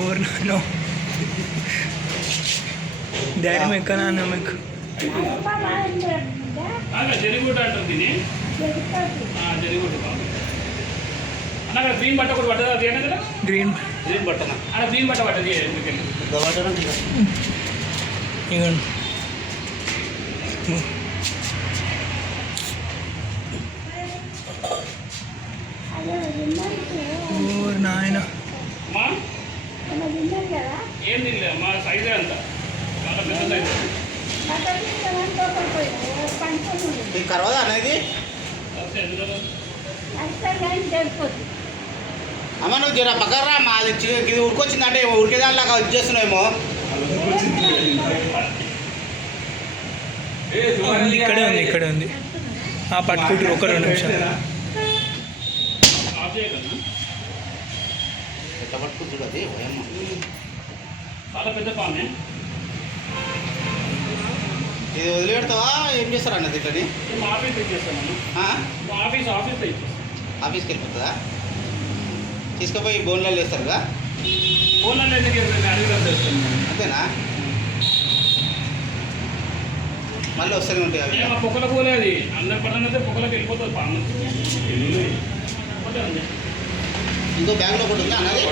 और no daddy में का नाम है జరిగుట అంటుంది జరిగుట అన్న గ్రీన్ బట్ట ఒకటి పట్టదా అది కదా గ్రీన్ గ్రీన్ బట్టనా అన్న గ్రీన్ బట్ట పట్టది ఇగోండి और नायन ఏం తినలే మా సైజే అంత చాలా పెద్ద సైజు కరవదా అనేది అమ్మ నువ్వు జర పక్కరా మాది ఇది ఉరికొచ్చిందంటే ఉరికేదానిలాగా వచ్చేస్తున్నాయేమో ఇక్కడే ఉంది పట్టుకుంటారు ఒక 2 నిమిషాలు ఎట్లా పట్టుకుంటు అది చాలా పెద్ద పానే ఇది వదిలిపెడతావా ఏం చేస్తారు అన్నది ఇట్లని ఆఫీస్ ఇచ్చేస్తాను ఆఫీస్కి వెళ్ళిపోతుందా తీసుకుపోయి బోన్లలో వేస్తారు కదా బోన్లలో ఎందుకు వేస్తాను అంతేనా మళ్ళీ వస్తూనే ఉంటాయి అవి పొక్కల పోలే అది అందరి పట్టణం అయితే పొక్కలకి వెళ్ళిపోతుంది పాము ఇంకో బ్యాగ్లో కూడా ఉందా అన్నది